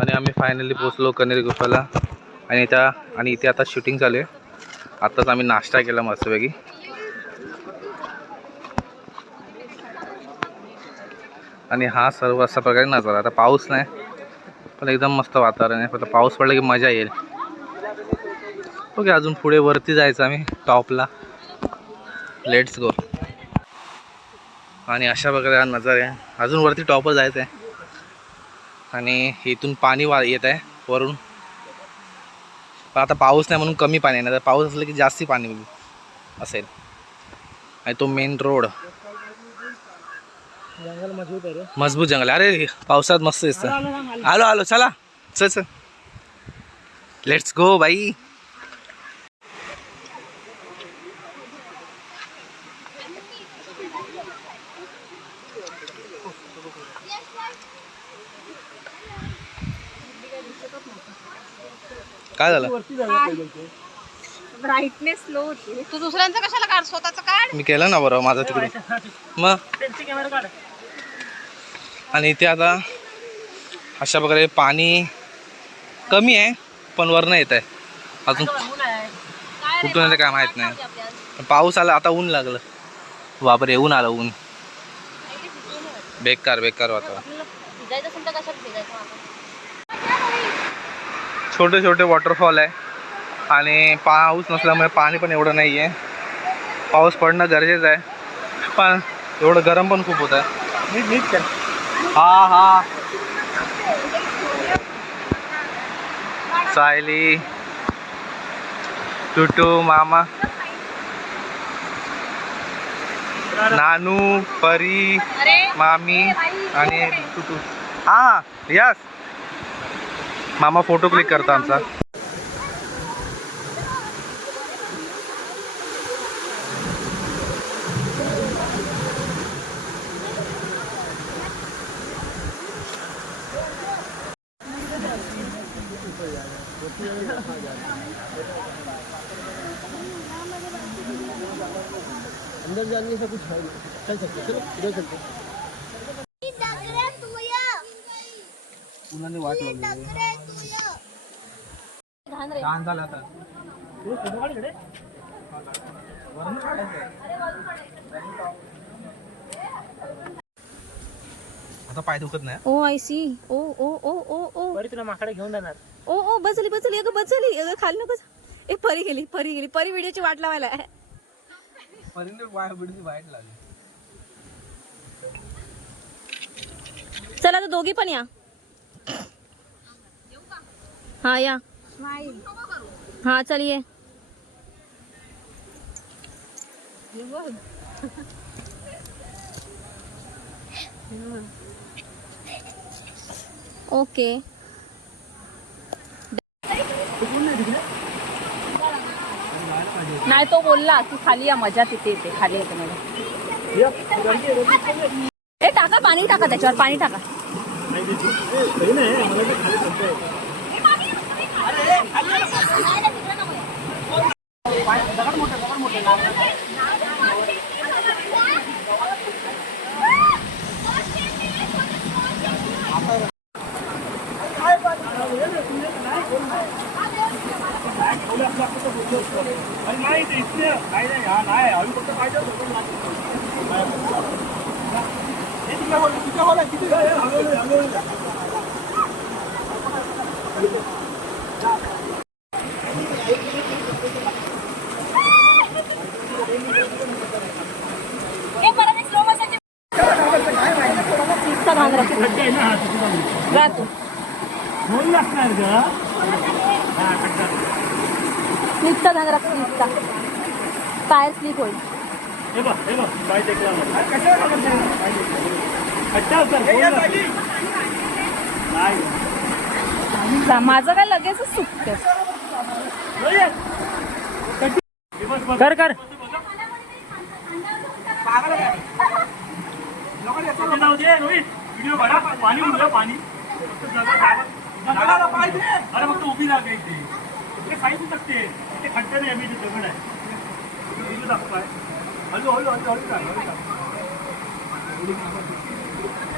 आणि आम्ही फायनली पोहोचलो कनेरी गुफाला आणि इथे आता शूटिंग चालू आहे. आताच आम्ही नाश्ता केला मस्तपैकी. आणि हा सर्व अशा प्रकारे नजारा. आता पाऊस नाही पण एकदम मस्त वातावरण आहे. फक्त पाऊस पडला की मजा येईल. ओके, अजून पुढे वरती जायचं आम्ही टॉपला. Let's go. आणि अशा प्रकारे हा नजारा आहे. अजून वरती टॉपवर जायचं आहे. आणि इथून पाणी येत आहे वरून. पण आता पाऊस नाही म्हणून कमी पाणी आहे, नाही तर पाऊस असलं की जास्ती पाणी असेल. आणि तो मेन रोड. जंगल मजबूत आहे रे. मजबूत जंगल. अरे पावसात मस्त दिसतं. आलो आलो, चला चल. Let's go by. काय झालं? ब्राईटनेस लो होती. तू दुसऱ्यांचं कशाला काढ, स्वतःचं काढ. मी केलं ना बरोबर माझं तिकडे मग. आणि इथे आता अशा प्रकारे पाणी कमी आहे पण वरनं येत आहे. अजून कुठून येतं काय माहित नाही. पाऊस आला आता ऊन लागलं. बापरे, ऊन आलं. ऊन बेकार वातावरण. छोटे छोटे वॉटरफॉल आहे आणि पाऊस नसल्यामुळे पाणी पण एवढं नाही आहे. पाऊस पडणं गरजेचं आहे पण एवढं गरम पण खूप होत आहे. नीट कर. हा सायली, टुटू, मामा, नानू, परी, मामी आणि टुटू. हा यस, मामा फोटो क्लिक करता आमचा. अंदर जाने से कुछ है नहीं. चल सकते. चलो इधर चलते. उन्होंने वाट लावली. छान झालं आता. आता पाय दुखत नाही. ओ आय सी. ओ ओ ओ ओ ओ बरी तुला माकडे घेऊन जाणार. ओ ओ बसली अगं बसली. अगं खाली नको. ए परी गेली. परी व्हिडिओची वाट लावायला. वाईट लागली. चला तर दोघी पण या. हा या. हा चलिए. ओके. नाही तो बोलला की खाली या, मजा तिथे येते. खाली येते मला. ए टाका, पाणी टाका त्याच्यावर. पाणी टाका. स्लीपचा ध्यान राख. स्लीपचा टायर स्लीप होईल. माझं काय लगेचच सुटतं. कर कर. पाणी. अरे फक्त उभी राहा. ते खड्डे नाही आम्ही दगड आहे इथे दाखवाय हळू हळू हळू हळू टाक हळू टाक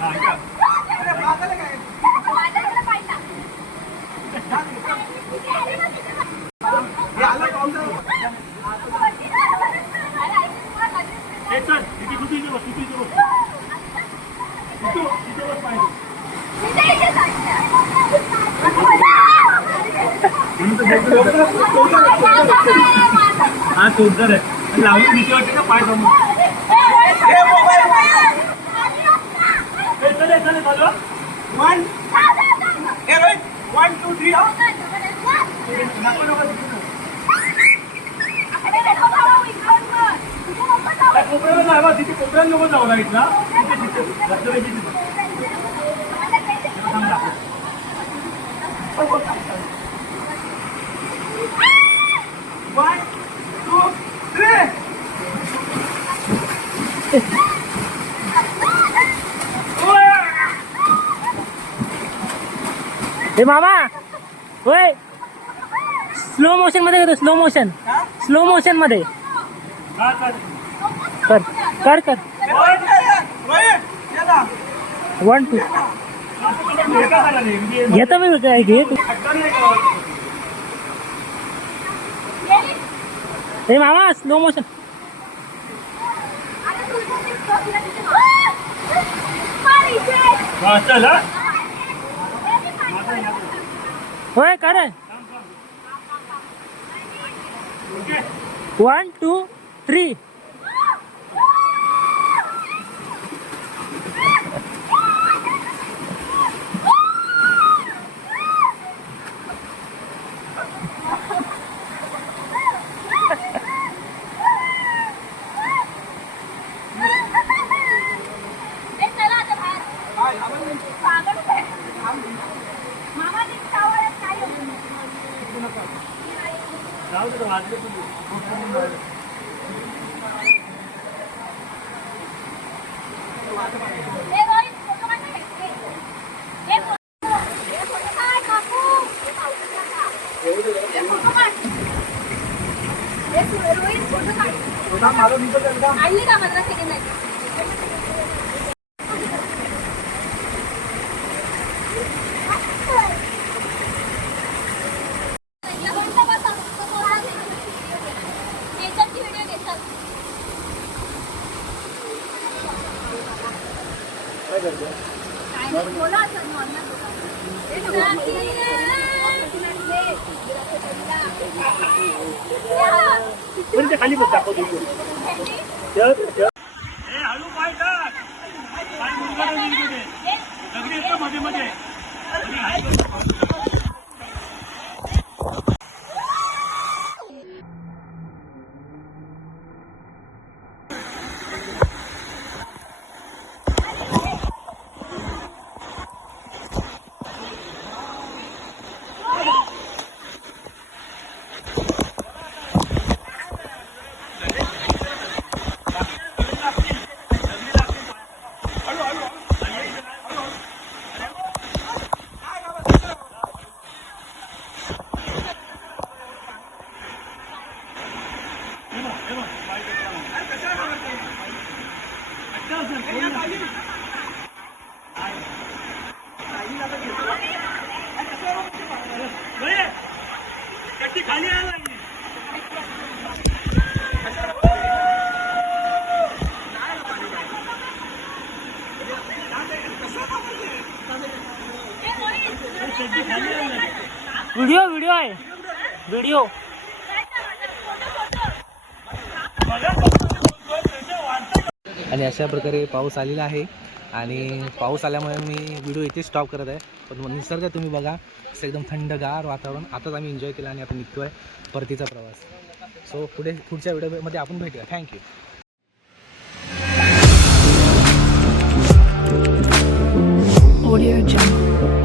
हा या हे चल तिथे कुठे इथे बस तिथे बस तिथे बस पाहिजे हा चोरदार आहे लावून भीती वाटते का पाय समोर चले चले चालू 1 2 3 नको नको कोपऱ्याला जावा तिथे कोपऱ्याला नको जाऊ राईटला हे मामा होय स्लो मोशन मध्ये घेतो स्लो मोशन मध्ये कर कर कर 1 2 घेतो मी काय घे हे मामा स्लो मोशन चला होय कर 1 2 3 आईली का 15 सेकंड आहे खाली बस दाखवतो हळू पाय टाक पाय मुरगा दगडी येतो मध्ये मध्ये खाली आला व्हिडिओ आहे व्हिडिओ आणि अशा प्रकारे पाऊस आलेला आहे आणि पाऊस आल्यामुळे मी व्हिडिओ इथे स्टॉप करत आहे. पण निसर्ग तुम्ही बघा असं एकदम थंडगार वातावरण. आताच आम्ही एन्जॉय केला आणि आता निघतोय परतीचा प्रवास. सो पुढच्या व्हिडिओमध्ये आपण भेटूया. थँक्यू. Audio Jungle.